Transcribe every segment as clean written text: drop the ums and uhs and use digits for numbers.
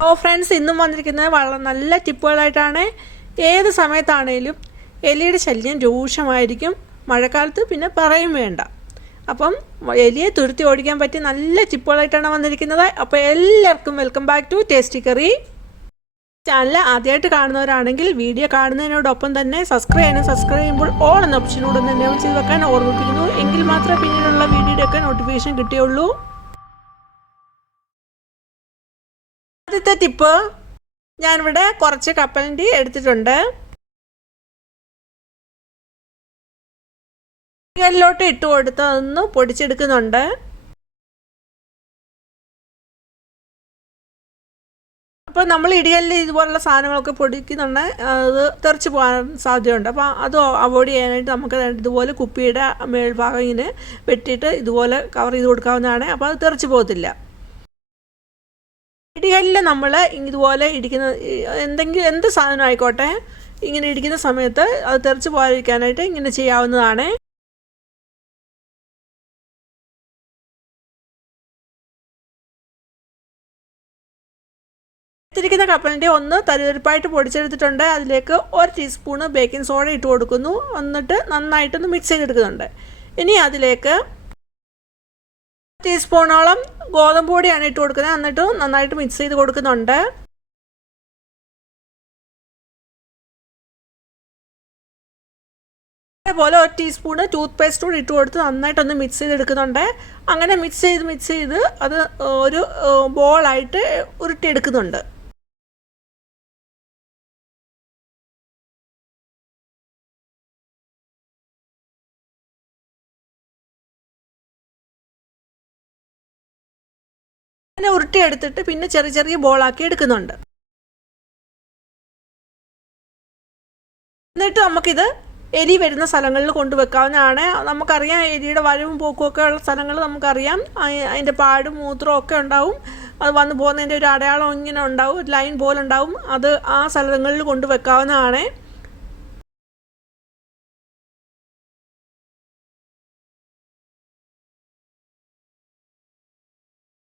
Friends, ഇന്നും വന്നിരിക്കുന്നത് വളരെ നല്ല ടിപ്പുകളായിട്ടാണ്. ഏത് സമയത്താണേലും എലിയുടെ ശല്യം രൂക്ഷമായിരിക്കും. മഴക്കാലത്ത് പിന്നെ പറയും വേണ്ട. അപ്പം എലിയെ തുരുത്തി ഓടിക്കാൻ പറ്റിയ നല്ല ടിപ്പുകളായിട്ടാണ് വന്നിരിക്കുന്നത്. അപ്പോൾ എല്ലാവർക്കും welcome back to tasty curry. Channel ആദ്യമായിട്ട് കാണുന്നവരാണെങ്കിൽ വീഡിയോ കാണുന്നതിനോടൊപ്പം തന്നെ സബ്സ്ക്രൈബ് ചെയ്യുമ്പോൾ ഓൾ എന്ന ഓപ്ഷനോട് ഒന്ന് എനേബിൾ ചെയ്ത് വെക്കാൻ ഓർമ്മിപ്പിക്കുന്നു. എങ്കിൽ മാത്രമേ പിന്നീടുള്ള വീഡിയോയുടെയൊക്കെ നോട്ടിഫിക്കേഷൻ കിട്ടുകയുള്ളൂ. ആദ്യത്തെ ടിപ്പ്, ഞാനിവിടെ കുറച്ച് കപ്പലണ്ടി എടുത്തിട്ടുണ്ട്. ഇടികല്ലിലോട്ട് ഇട്ട് കൊടുത്ത് അതൊന്ന് പൊടിച്ചെടുക്കുന്നുണ്ട്. അപ്പോൾ നമ്മൾ ഇടികല്ലിൽ ഇതുപോലുള്ള സാധനങ്ങളൊക്കെ പൊടിക്കുന്നുണ്ട്, അത് തെറിച്ച് പോകാൻ സാധ്യതയുണ്ട്. അപ്പോൾ അത് അവോയ്ഡ് ചെയ്യാനായിട്ട് നമുക്ക് ഇതുപോലെ കുപ്പിയുടെ മേൽഭാഗം ഇങ്ങനെ വെട്ടിയിട്ട് ഇതുപോലെ കവർ ചെയ്ത് കൊടുക്കാവുന്നതാണ്. അപ്പോൾ അത് തെറിച്ച് പോകത്തില്ല. ഇടികല്ലിൽ നമ്മൾ ഇതുപോലെ ഇടിക്കുന്ന എന്ത് സാധനം ആയിക്കോട്ടെ, ഇങ്ങനെ ഇടിക്കുന്ന സമയത്ത് അത് തെറിച്ച് പോകാതിരിക്കാനായിട്ട് ഇങ്ങനെ ചെയ്യാവുന്നതാണ്. എടുത്തിരിക്കുന്ന കപ്പലണ്ടി ഒന്ന് തരിതരിപ്പായിട്ട് പൊടിച്ചെടുത്തിട്ടുണ്ട്. അതിലേക്ക് 1 ടീസ്പൂണ് ബേക്കിംഗ് സോഡ ഇട്ട് കൊടുക്കുന്നു. എന്നിട്ട് നന്നായിട്ടൊന്ന് മിക്സ് ചെയ്തെടുക്കുന്നുണ്ട്. ഇനി അതിലേക്ക് ടീസ്പൂണോളം ഗോതമ്പ് പൊടിയാണ് ഇട്ട് കൊടുക്കുന്നത്. എന്നിട്ട് നന്നായിട്ട് മിക്സ് ചെയ്ത് കൊടുക്കുന്നുണ്ട്. അതേപോലെ 1 ടീസ്പൂണ് ടൂത്ത് പേസ്റ്റ് കൂടി ഇട്ട് കൊടുത്ത് നന്നായിട്ടൊന്ന് മിക്സ് ചെയ്തെടുക്കുന്നുണ്ട്. അങ്ങനെ മിക്സ് ചെയ്ത് അത് ഒരു ബോളായിട്ട് ഉരുട്ടിയെടുക്കുന്നുണ്ട്. അങ്ങനെ ഉരുട്ടിയെടുത്തിട്ട് പിന്നെ ചെറിയ ബോളാക്കി എടുക്കുന്നുണ്ട്. എന്നിട്ട് നമുക്കിത് എലി വരുന്ന സ്ഥലങ്ങളിൽ കൊണ്ടുവെക്കാവുന്നതാണ്. നമുക്കറിയാം, എലിയുടെ വരവും പോക്കും ഒക്കെ ഉള്ള സ്ഥലങ്ങൾ നമുക്കറിയാം. അതിൻ്റെ പാടും മൂത്രവും ഒക്കെ ഉണ്ടാവും. അത് വന്നു പോകുന്നതിൻ്റെ ഒരു അടയാളം ഇങ്ങനെ ഉണ്ടാവും, ഒരു ലൈൻ പോലെ ഉണ്ടാവും. അത് ആ സ്ഥലങ്ങളിൽ കൊണ്ടുവെക്കാവുന്നതാണ്.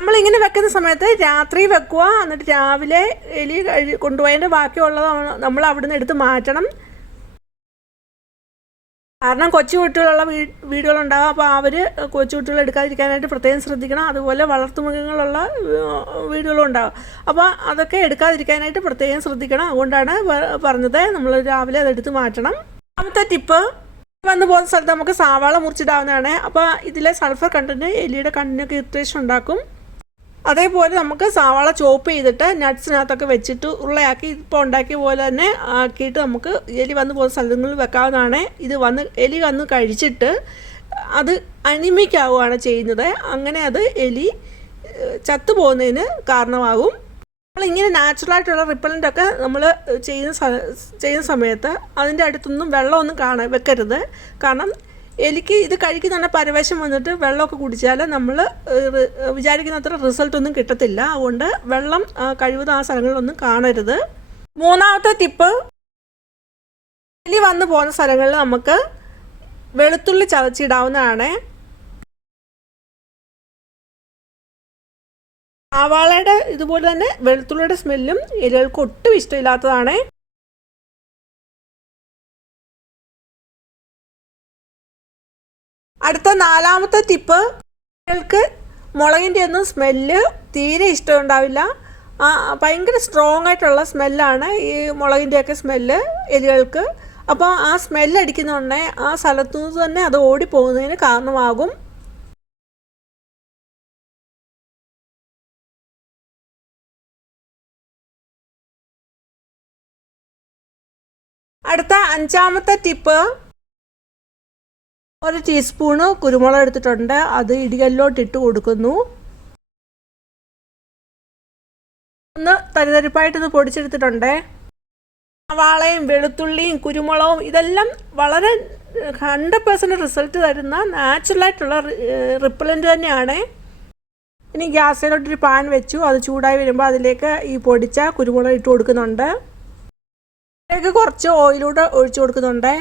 നമ്മളിങ്ങനെ വെക്കുന്ന സമയത്ത് രാത്രി വെക്കുക. എന്നിട്ട് രാവിലെ എലി കൊണ്ടുപോയതിൻ്റെ ബാക്കിയുള്ളത് നമ്മൾ അവിടെ നിന്ന് എടുത്ത് മാറ്റണം. കാരണം കൊച്ചു കുട്ടികളുള്ള വീടുകളുണ്ടാകും. അപ്പോൾ അവർ കൊച്ചു കുട്ടികൾ എടുക്കാതിരിക്കാനായിട്ട് പ്രത്യേകം ശ്രദ്ധിക്കണം. അതുപോലെ വളർത്തുമൃഗങ്ങളുള്ള വീടുകളും ഉണ്ടാകും. അപ്പോൾ അതൊക്കെ എടുക്കാതിരിക്കാനായിട്ട് പ്രത്യേകം ശ്രദ്ധിക്കണം. അതുകൊണ്ടാണ് പറഞ്ഞത് നമ്മൾ രാവിലെ അതെടുത്ത് മാറ്റണം. രണ്ടാമത്തെ ടിപ്പ്, വന്നു പോകുന്ന സ്ഥലത്ത് നമുക്ക് സവാള മുറിച്ചിടാവുന്നതാണ്. അപ്പോൾ ഇതിലെ സൾഫർ കണ്ടന്റ് എലിയുടെ കണ്ണിനൊക്കെ ഇറിറ്റേഷൻ ഉണ്ടാക്കും. അതേപോലെ നമുക്ക് സവാള ചോപ്പ് ചെയ്തിട്ട് നട്ട്സിനകത്തൊക്കെ വെച്ചിട്ട് ഉരുളയാക്കി ഇപ്പോൾ ഉണ്ടാക്കിയ പോലെ തന്നെ ആക്കിയിട്ട് നമുക്ക് എലി വന്ന് പോകുന്ന സ്ഥലങ്ങളിൽ വെക്കാവുന്നതാണ്. ഇത് എലി വന്ന് കഴിച്ചിട്ട് അത് അനിമിക്കാവുകയാണ് ചെയ്യുന്നത്. അങ്ങനെ അത് എലി ചത്തുപോകുന്നതിന് കാരണമാകും. നമ്മളിങ്ങനെ നാച്ചുറലായിട്ടുള്ള റിപ്പലൻ്റൊക്കെ നമ്മൾ ചെയ്യുന്ന സമയത്ത് അതിൻ്റെ അടുത്തൊന്നും വെള്ളമൊന്നും വെക്കരുത്. കാരണം എലിക്ക് ഇത് കഴിക്കുന്ന പരവേശം വന്നിട്ട് വെള്ളമൊക്കെ കുടിച്ചാൽ നമ്മൾ വിചാരിക്കുന്നത്ര റിസൾട്ടൊന്നും കിട്ടത്തില്ല. അതുകൊണ്ട് വെള്ളം കഴിവതും ആ സ്ഥലങ്ങളിലൊന്നും കാണരുത്. മൂന്നാമത്തെ ടിപ്പ്, എലി വന്നു പോകുന്ന സ്ഥലങ്ങളിൽ നമുക്ക് വെളുത്തുള്ളി ചതച്ചിടാവുന്നതാണ്. സവാളയുടെ ഇതുപോലെ തന്നെ വെളുത്തുള്ളിയുടെ സ്മെല്ലും എലികൾക്ക് ഒട്ടും ഇഷ്ടമില്ലാത്തതാണ്. അടുത്ത നാലാമത്തെ ടിപ്പ്, എലികൾക്ക് മുളകിൻ്റെ ഒന്നും സ്മെല്ല് തീരെ ഇഷ്ടമുണ്ടാവില്ല. ഭയങ്കര സ്ട്രോങ് ആയിട്ടുള്ള സ്മെല്ലാണ് ഈ മുളകിൻ്റെയൊക്കെ സ്മെല്ല് എലികൾക്ക്. അപ്പോൾ ആ സ്മെല്ലടിക്കുന്നുണ്ടെ ആ സ്ഥലത്തു നിന്ന് തന്നെ അത് ഓടിപ്പോകുന്നതിന് കാരണമാകും. അടുത്ത അഞ്ചാമത്തെ ടിപ്പ്, 1 ടീസ്പൂണ് കുരുമുളക് എടുത്തിട്ടുണ്ട്. അത് ഇടികല്ലിലോട്ട് ഇട്ട് കൊടുക്കുന്നു. ഒന്ന് തരിതരിപ്പായിട്ടൊന്ന് പൊടിച്ചെടുത്തിട്ടുണ്ട്. സവാളയും വെളുത്തുള്ളിയും കുരുമുളകും ഇതെല്ലാം വളരെ 100% റിസൾട്ട് തരുന്ന നാച്ചുറലായിട്ടുള്ള റിപ്പലൻ്റ് തന്നെയാണ്. ഇനി ഗ്യാസിലോട്ടൊരു പാൻ വെച്ചു. അത് ചൂടായി വരുമ്പോൾ അതിലേക്ക് ഈ പൊടിച്ച കുരുമുളക് ഇട്ട് കൊടുക്കുന്നുണ്ട്. അതിലേക്ക് കുറച്ച് ഓയിലൂടെ ഒഴിച്ചു കൊടുക്കുന്നുണ്ട്.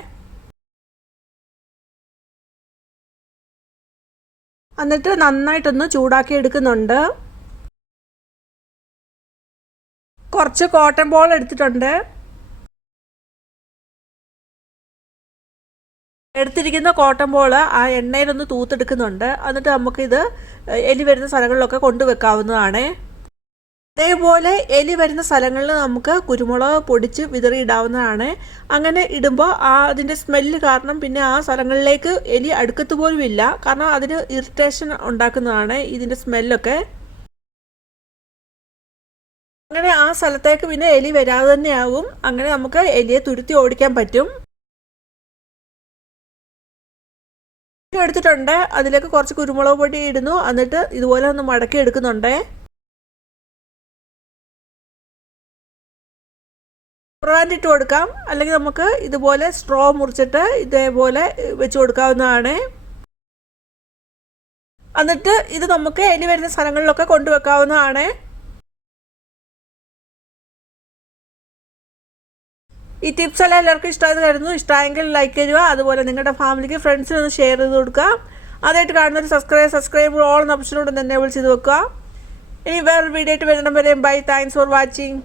എന്നിട്ട് നന്നായിട്ടൊന്ന് ചൂടാക്കി എടുക്കുന്നുണ്ട്. കുറച്ച് കോട്ടൺ ബോൾ എടുത്തിട്ടുണ്ട്. എടുത്തിരിക്കുന്ന കോട്ടൺ ബോൾ ആ എണ്ണയിലൊന്ന് തൂത്തെടുക്കുന്നുണ്ട്. എന്നിട്ട് നമുക്കിത് എലി വരുന്ന സ്ഥലങ്ങളിലൊക്കെ കൊണ്ടുവെക്കാവുന്നതാണ്. അതേപോലെ എലി വരുന്ന സ്ഥലങ്ങളിൽ നമുക്ക് കുരുമുളക് പൊടിച്ച് വിതറിയിടാവുന്നതാണ്. അങ്ങനെ ഇടുമ്പോൾ അതിൻ്റെ സ്മെല്ല് കാരണം പിന്നെ ആ സ്ഥലങ്ങളിലേക്ക് എലി അടുക്കത്ത് പോലും ഇല്ല. കാരണം അതിന് ഇറിറ്റേഷൻ ഉണ്ടാക്കുന്നതാണ് ഇതിൻ്റെ സ്മെല്ലൊക്കെ. അങ്ങനെ ആ സ്ഥലത്തേക്ക് പിന്നെ എലി വരാതെ തന്നെയാവും. അങ്ങനെ നമുക്ക് എലിയെ തുരുത്തി ഓടിക്കാൻ പറ്റും. എടുത്തിട്ടുണ്ട്. അതിലേക്ക് കുറച്ച് കുരുമുളക് പൊടി ഇടുന്നു. എന്നിട്ട് ഇതുപോലെ ഒന്ന് മടക്കി എടുക്കുന്നുണ്ട്. ബ്രാൻഡ് ഇട്ട് കൊടുക്കാം. അല്ലെങ്കിൽ നമുക്ക് ഇതുപോലെ സ്ട്രോ മുറിച്ചിട്ട് ഇതേപോലെ വെച്ച് കൊടുക്കാവുന്നതാണ്. എന്നിട്ട് ഇത് നമുക്ക് എലി വരുന്ന സ്ഥലങ്ങളിലൊക്കെ കൊണ്ടുവെക്കാവുന്നതാണ്. ഈ ടിപ്സ് എല്ലാം എല്ലാവർക്കും ഇഷ്ടമായത് കരുതുന്നു. ഇഷ്ടമായെങ്കിൽ ലൈക്ക് ചെയ്യുക. അതുപോലെ നിങ്ങളുടെ ഫാമിലിക്ക് ഫ്രണ്ട്സിന് ഒന്ന് ഷെയർ ചെയ്ത് കൊടുക്കുക. അതായിട്ട് കാണുന്നൊരു സബ്സ്ക്രൈബ് ഓൾ എന്ന ഓപ്ഷനോട് തന്നെ വിളിച്ച് ചെയ്ത് വെക്കുക. ഇനി വേറൊരു വീഡിയോ ആയിട്ട് വരുന്ന വരെയും ബൈ. Thanks for watching.